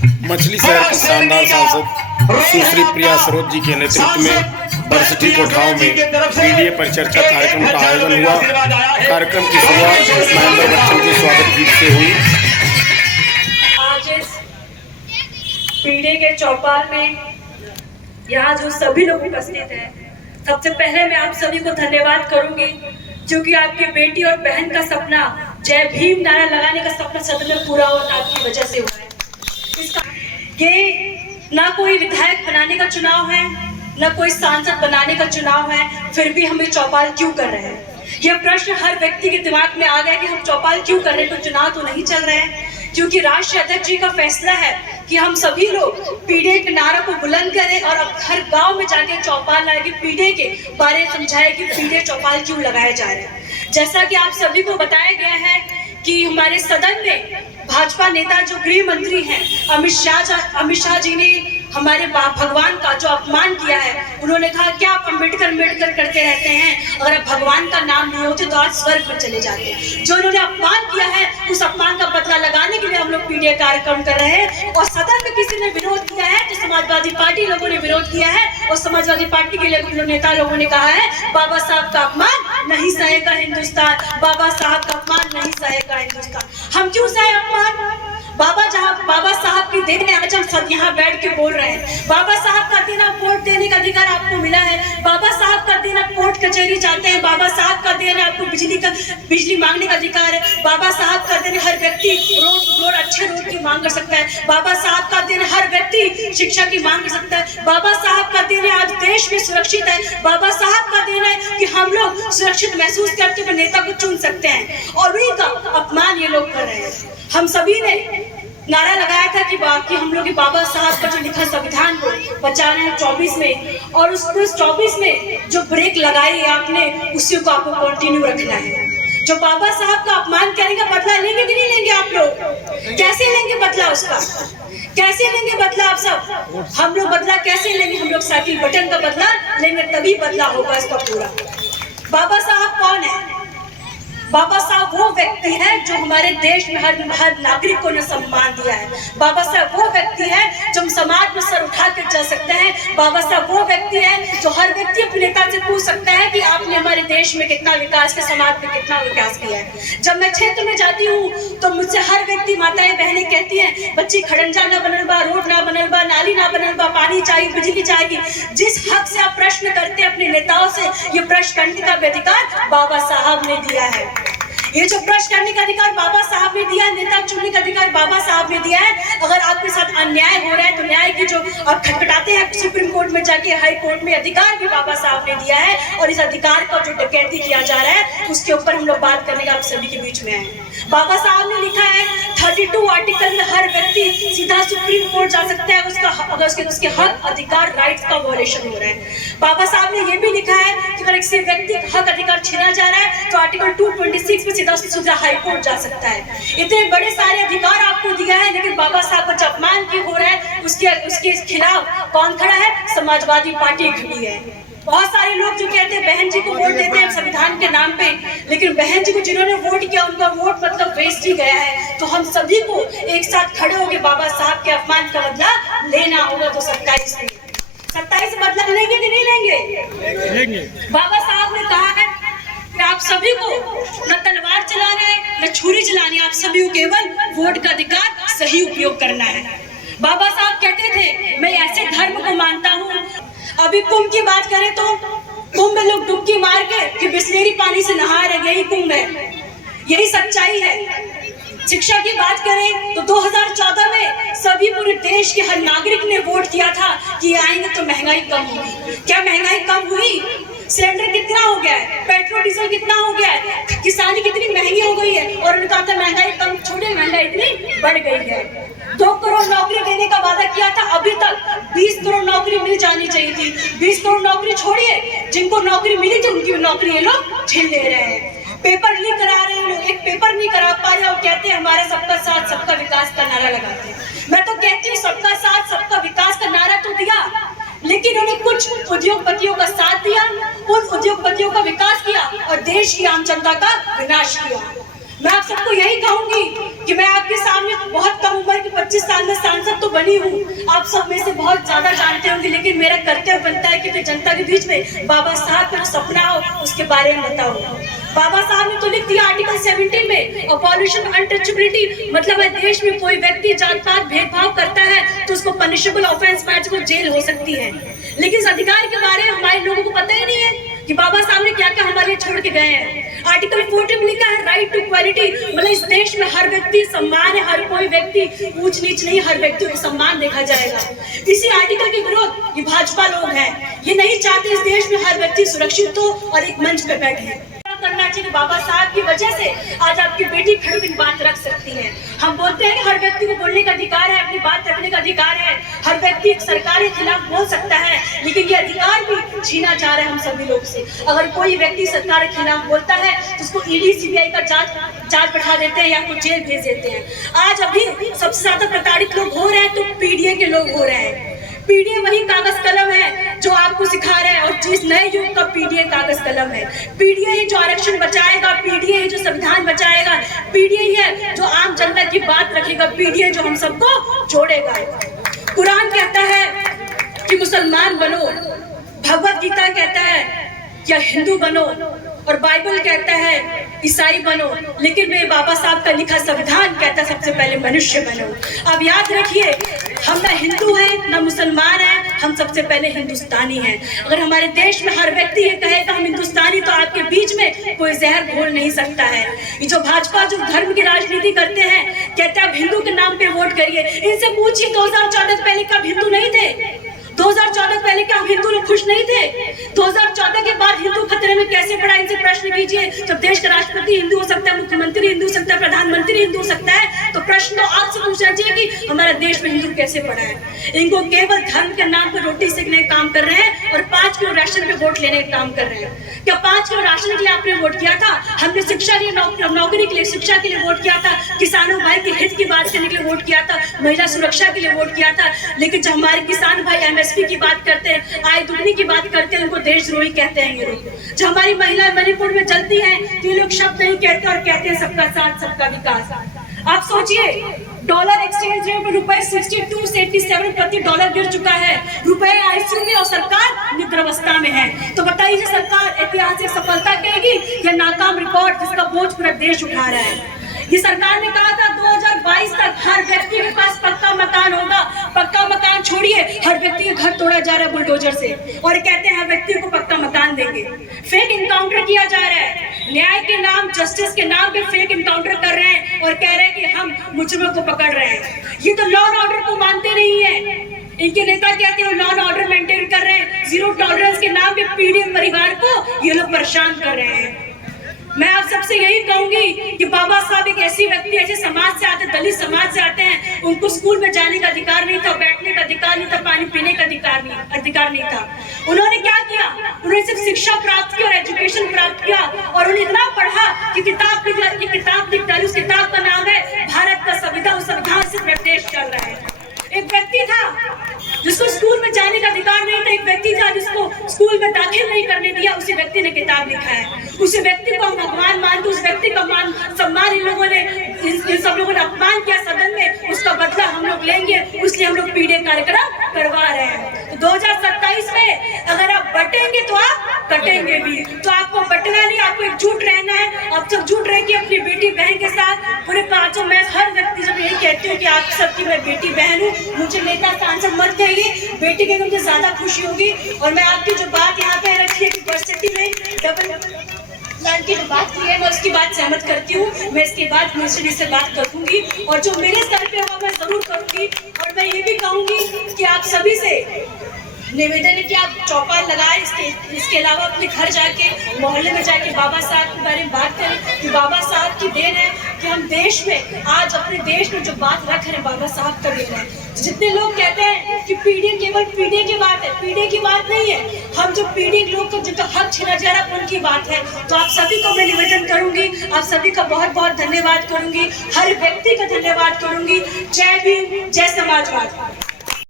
मछली शहर की शानदार सांसद सुश्री प्रिया सरोज जी के नेतृत्व में बरसठी कोठाओं में पीडीए पर चर्चा कार्यक्रम का आयोजन हुआ। कार्यक्रम की शुरुआत महेंद्र बच्चन के स्वागत गीत से हुई। आज इस पीडीए के चौपाल में यहाँ जो सभी लोग उपस्थित हैं, सबसे पहले मैं आप सभी को धन्यवाद करूंगी, क्योंकि आपकी बेटी और बहन का सपना जय भीम नारा लगाने का सपना सदन में पूरा और आपकी वजह से हुआ है। ये ना कोई विधायक बनाने का चुनाव है, ना कोई सांसद बनाने का चुनाव है, फिर भी हम ये चौपाल क्यों कर रहे हैं? ये प्रश्न हर व्यक्ति के दिमाग में आ गया कि हम चौपाल क्यों कर रहे हैं? तो चुनाव तो नहीं चल रहे हैं, क्योंकि राष्ट्रीय अध्यक्ष जी का फैसला है कि हम सभी लोग पीडीए के नारा को बुलंद करें और अब हर गांव में जाके चौपाल लाए कि पीडीए के बारे में समझाए कि पीडीए चौपाल क्यों लगाए जा रहे हैं। जैसा कि आप सभी को बताया गया है कि हमारे सदन में भाजपा नेता जो गृह मंत्री हैं अमित शाह जी ने हमारे भगवान का जो अपमान किया है, उन्होंने कहा क्या आप अम्बेडकर करते रहते हैं, अगर आप भगवान का नाम नहीं होते तो आज स्वर्ग पर चले जाते। जो उन्होंने अपमान किया है, उस अपमान का बदला लगाने के लिए हम लोग पीडीए कार्यक्रम कर रहे हैं। और सदन में किसी ने विरोध किया है तो समाजवादी पार्टी लोगों ने विरोध किया है, और समाजवादी पार्टी के नेता लोगों ने कहा है बाबा साहब का अपमान नहीं सहेगा हिंदुस्तान, बाबा साहब का अपमान नहीं सहेगा हिंदुस्तान। हम क्यों सहे अपमान? बाबा साहब की देन है, आज हम सब यहाँ बैठ के बोल रहे हैं। बाबा साहब का दिन आप वोट देने का अधिकार आपको मिला है, बाबा साहब का दिन आप कोर्ट कचहरी जाते हैं, बाबा साहब का दिन आपको बिजली मांगने का अधिकार है, बाबा साहब का दिन हर व्यक्ति रोड अच्छे रोड की मांग कर सकता है, बाबा साहब का दिन हर व्यक्ति शिक्षा की मांग कर सकता है, बाबा साहब का दिन है आज देश में सुरक्षित है, बाबा साहब का दिन है कि हम लोग सुरक्षित महसूस करते हुए नेता को चुन सकते हैं, और उन्हीं का अपमान ये लोग कर रहे हैं। हम सभी ने नारा लगाया था कि बाकी हम लोग बाबा साहब का जो लिखा संविधान को बचाना है 24 में, और उस 24 में जो ब्रेक लगाई है आपने, उसी को आपको कंटिन्यू रखना है। जो बाबा साहब का अपमान करेंगे, बदला लेंगे कि नहीं लेंगे आप लोग? कैसे लेंगे बदला उसका? कैसे लेंगे बदला आप सब? हम लोग बदला कैसे लेंगे? हम लोग साइकिल बटन का बदला लेंगे, तभी बदला होगा इसका पूरा। बाबा साहब कौन है? बाबा साहब वो व्यक्ति है जो हमारे देश में हर नागरिक को ने सम्मान दिया है। बाबा साहब वो व्यक्ति है जो हम समाज में सर उठा कर चल सकते हैं। बाबा साहब वो व्यक्ति है जो हर व्यक्ति अपने नेता से पूछ सकता है कि आपने हमारे देश में कितना विकास किया, समाज में कितना विकास किया है। जब मैं क्षेत्र में जाती हूँ तो मुझसे हर व्यक्ति, माताएं बहनें कहती हैं बच्ची खड़ंजा ना बनल बा, रोड ना बनल बा, नाली ना बनल बा, पानी चाहिए, बिजली चाहिए। जिस हक से आप प्रश्न करते हैं अपने नेताओं से, ये प्रश्न करने का अधिकार बाबा साहब ने दिया है। ये जो प्रश्न करने का अधिकार बाबा साहब ने दिया है, नेता चुनने का अधिकार बाबा साहब ने दिया है। अगर आपके साथ अन्याय हो रहा है तो न्याय की जो आप खटखटाते हैं सुप्रीम कोर्ट में जाके, हाई कोर्ट में, अधिकार भी बाबा साहब ने दिया है, और इस अधिकार का जो डकैती किया जा रहा है उसके ऊपर हम लोग बात करने का आप सभी के बीच में है। बाबा साहब ने लिखा है 32 आर्टिकल में हर व्यक्ति सीधा सुप्रीम कोर्ट जा सकता है अगर उसके हक, अधिकार, राइट्स का वॉयलेशन हो रहा है। बाबा साहब ने यह भी लिखा है कि अगर किसी व्यक्ति का हक अधिकार छीना जा रहा है तो आर्टिकल 226 में सीधा हाई कोर्ट जा सकता है। इतने बड़े सारे अधिकार आपको दिया है, लेकिन बाबा साहब का अपमान क्यों हो रहा है? उसके खिलाफ कौन खड़ा है? समाजवादी पार्टी खड़ी है। बहुत सारे लोग जो कहते हैं बहन जी को वोट देते हैं संविधान के नाम पे, लेकिन बहन जी को जिन्होंने वोट किया उनका वोट मतलब वेस्ट ही गया है। तो हम सभी को एक साथ खड़े होकर बाबा साहब के अपमान का बदला लेना होगा। तो 27 बदला लेंगे कि नहीं लेंगे? बाबा साहब ने कहा है कि आप सभी को न तलवार चलाना है न छुरी चलानी है, आप सभी को केवल वोट का अधिकार सही उपयोग करना है। बाबा साहब कहते थे मैं ऐसे धर्म को मानता हूँ। अभी कुंभ की बात करें तो कुंभ में लोग डुबकी मार के कि बिस्लेरी पानी से नहा रहे, यही कुंभ है, यही सच्चाई है। शिक्षा की बात करें तो 2014 में सभी पूरे देश के हर नागरिक ने वोट किया था कि आएंगे तो महंगाई कम होगी। क्या महंगाई कम हुई? सिलेंडर कितना हो गया है, पेट्रोल डीजल कितना हो गया है, किसानी कितनी महंगी हो गई है, और उन्होंने कहा था महंगाई कम, छोड़े महंगाई इतनी बढ़ गई है। 2 करोड़ नौकरी देने का वादा किया था, अभी तक 20 करोड़ नौकरी मिल जानी चाहिए थी। 20 करोड़ नौकरी छोड़िए, जिनको नौकरी मिली थी उनकी नौकरी ये लोग छीन ले रहे हैं। पेपर लीक करा रहे हैं लोग, एक पेपर नहीं करा पा रहे और कहते हैं हमारे सबका साथ सबका विकास का नारा लगाते हैं। मैं तो कहती हूँ सबका साथ सबका विकास का नारा तो दिया, लेकिन उन्हें कुछ उद्योगपतियों का साथ दिया, उन उद्योगपतियों का विकास किया और देश की आम जनता का विनाश किया। मैं आप सबको यही कहूंगी कि मैं आपके सामने बहुत कम उम्र की 25 साल में सांसद तो बनी हूँ, आप सब में से बहुत ज्यादा जानते होंगे, लेकिन मेरा कर्तव्य बनता है कि मैं जनता के बीच में बाबा साहब का जो सपना हो उसके बारे में बताऊँ। बाबा साहब ने तो लिख दिया आर्टिकल 17 में, अबॉलिशन अनटचेबिलिटी, मतलब है देश में कोई व्यक्ति जात पात भेदभाव करता है तो उसको पनिशेबल ऑफेंस में को जेल हो सकती है। लेकिन इस अधिकार के बारे में हमारे लोगों को पता ही नहीं है कि बाबा साहब ने क्या क्या हमारे लिए छोड़ के गए हैं। आर्टिकल 14 में लिखा है राइट टू इक्वालिटी, मतलब इस देश में हर व्यक्ति सम्मान है, हर कोई व्यक्ति ऊंच नीच नहीं, हर व्यक्ति को सम्मान देखा जाएगा। इसी आर्टिकल के विरोध ये भाजपा लोग हैं, ये नहीं चाहते इस देश में हर व्यक्ति सुरक्षित हो और एक मंच पे बैठे। करना चाहिए बाबा साहब की वजह से आज आपकी बेटी खड़ी अपनी बात रख सकती है। हम बोलते हैं कि हर व्यक्ति को बोलने का अधिकार है, अपनी बात रखने का अधिकार है, हर व्यक्ति सरकार के खिलाफ बोल सकता है, लेकिन ये अधिकार भी छीना जा रहा है हम सभी लोग से। अगर कोई व्यक्ति सरकार के खिलाफ बोलता है तो उसको ईडी सीबीआई का जांच बैठा देते हैं या कुछ जेल भेज देते हैं। आज अभी सबसे ज्यादा प्रताड़ित लोग हो रहे हैं तो पीडीए के लोग हो रहे हैं। पीडीए वही कागज कलम है जो आपको सिखा रहे हैं, और जिस नए युग का पीडीए कागज कलम है। पीडीए ही जो आरक्षण बचाएगा, पीडीए ही जो संविधान बचाएगा, पीडीए ही है जो आम जनता की बात रखेगा, पीडीए जो हम सबको जोड़ेगा। कुरान कहता है कि मुसलमान बनो, भगवत गीता कहता है या हिंदू बनो, और बाइबल कहता है ईसाई बनो, लेकिन मेरे बाबा साहब का लिखा संविधान कहता है सबसे पहले मनुष्य बनो। अब याद रखिए, हम ना हिंदू हैं ना मुसलमान हैं, हम सबसे पहले हिंदुस्तानी हैं। अगर हमारे देश में हर व्यक्ति ये कहेगा हम हिंदुस्तानी, तो आपके बीच में कोई जहर घोल नहीं सकता है। ये जो भाजपा जो धर्म की राजनीति करते हैं, कहते हैं आप हिंदू के नाम पे वोट करिए। इनसे पूछिए 2014 से पहले कब हिंदू नहीं थे? 2014 पहले क्या हिंदू लोग खुश नहीं थे? 2014 के बाद हिंदू खतरे में कैसे पड़ा? इनसे प्रश्न कीजिए। जब देश का राष्ट्रपति हिंदू हो सकता है, मुख्यमंत्री हिंदू हो सकता है, प्रधानमंत्री हिंदू हो सकता है, तो प्रश्न तो आपसे पूछना चाहिए कि हमारा देश में हिंदू कैसे पड़ा है। इनको केवल धर्म के नाम पर रोटी सेकने का काम कर रहे हैं और 5 किलो राशन पे वोट लेने का काम कर रहे हैं। क्या 5 किलो राशन के लिए आपने वोट किया था? हमने शिक्षा के लिए, नौकरी के लिए, शिक्षा के लिए वोट किया था, किसानों भाई के हित की बात करने के लिए वोट किया था, महिला सुरक्षा के लिए वोट किया था। लेकिन जब हमारे किसान भाई एमएसपी की बात करते हैं, आय दुगनी की बात करते हैं, उनको देशद्रोही कहते हैं ये लोग। जो हमारी महिला मणिपुर में जलती हैं, तो ये लोग शब्द नहीं कहते और कहते हैं सबका साथ सबका विकास। आप सोचिए, डॉलर एक्सचेंज रेट में रुपए 62 से 87 प्रति डॉलर गिर चुका है। रुपए आईसीयू में और सरकार निद्रावस्था में है। तो बताइए सरकार ऐतिहासिक सफलता कहेगी या नाकाम रिकॉर्ड जिसका बोझ पूरा देश उठा रहा है? ये सरकार ने कहा था 2022 तक हर व्यक्ति के पास पक्का मकान होगा। पक्का मकान छोड़िए, हर व्यक्ति का घर तोड़ा जा रहा है बुलडोजर से, और कहते हैं हर व्यक्ति को पक्का मकान देंगे। फेक इनकाउंटर किया जा रहा है, न्याय के नाम, जस्टिस के नाम पे फेक इनकाउंटर कर रहे हैं और कह रहे हैं कि हम मुजरिमों को पकड़ रहे हैं। ये तो लॉ एंड ऑर्डर को मानते नहीं है। इनके नेता कहते हैं लॉ एंड ऑर्डर मेंटेन कर रहे हैं, जीरो टॉलरेंस के नाम पे पीड़ित परिवार को ये लोग परेशान कर रहे हैं। मैं आप सबसे यही कहूंगी कि बाबा साहब एक ऐसी व्यक्ति, ऐसे समाज से आते, दलित समाज से आते हैं, उनको स्कूल में जाने का अधिकार नहीं था, बैठने का अधिकार नहीं था, पानी पीने का अधिकार नहीं था। उन्होंने क्या किया? उन्होंने सिर्फ शिक्षा प्राप्त की और एजुकेशन प्राप्त किया, और उन्हें इतना पढ़ा कि किताब लिख डाली। उस किताब का नाम है भारत का संविधान। उस संविधान से प्रदेश चल रहा है। एक व्यक्ति था जिसको स्कूल में जाने का अधिकार नहीं था, एक व्यक्ति था जिसको स्कूल में दाखिल नहीं करने दिया, उसी व्यक्ति ने किताब लिखा है। उसी व्यक्ति को हम भगवान मानते, उस व्यक्ति का मान सम्मान इन लोगों ने, इन सब लोगों ने अपमान किया सदन में, उसका बदला हम लोग लेंगे, इसलिए हम लोग पीडीए कार्यक्रम करवा रहे हैं। तो 2027 में अगर आप बटेंगे तो आप कटेंगे भी। तो आपको बटना नहीं, आपको एकजुट रहना है। आप सब जुट रहे कि अपनी बेटी बहन के साथ पूरे 5 मैं हर व्यक्ति जब यही कहती हूँ कि आप सबकी मैं बेटी बहन हूँ, मुझे नेता सांसद मत कहिए, बेटी के मुझे ज्यादा खुशी होगी। और मैं आपकी जो बात यहाँ पे रखी है कि यूनिवर्सिटी में डबल लाइन की जो बात की है, मैं उसकी बात सहमत करती हूँ। मैं इसके बाद यूनिवर्सिटी से बात करूँगी और जो मेरे स्तर पे होगा मैं जरूर करूँगी। और मैं ये भी कहूँगी कि आप सभी से निवेदन है कि आप चौपाल लगाएं। इसके अलावा अपने घर जाके, मोहल्ले में जाके बाबा साहब के बारे में बात करें कि बाबा साहब की देन है कि हम देश में, आज अपने देश में जो बात रख रहे हैं बाबा साहब का देन है। जितने लोग कहते हैं कि पीडीए केवल पीडीए की बात है, पीडीए की बात नहीं है। हम जो पीडीए लोग को जिनका हक छीना जा रहा है उनकी बात है। तो आप सभी को मैं निवेदन करूंगी, आप सभी का बहुत बहुत धन्यवाद करूंगी, हर व्यक्ति का धन्यवाद करूंगी। जय भीम, जय समाजवाद।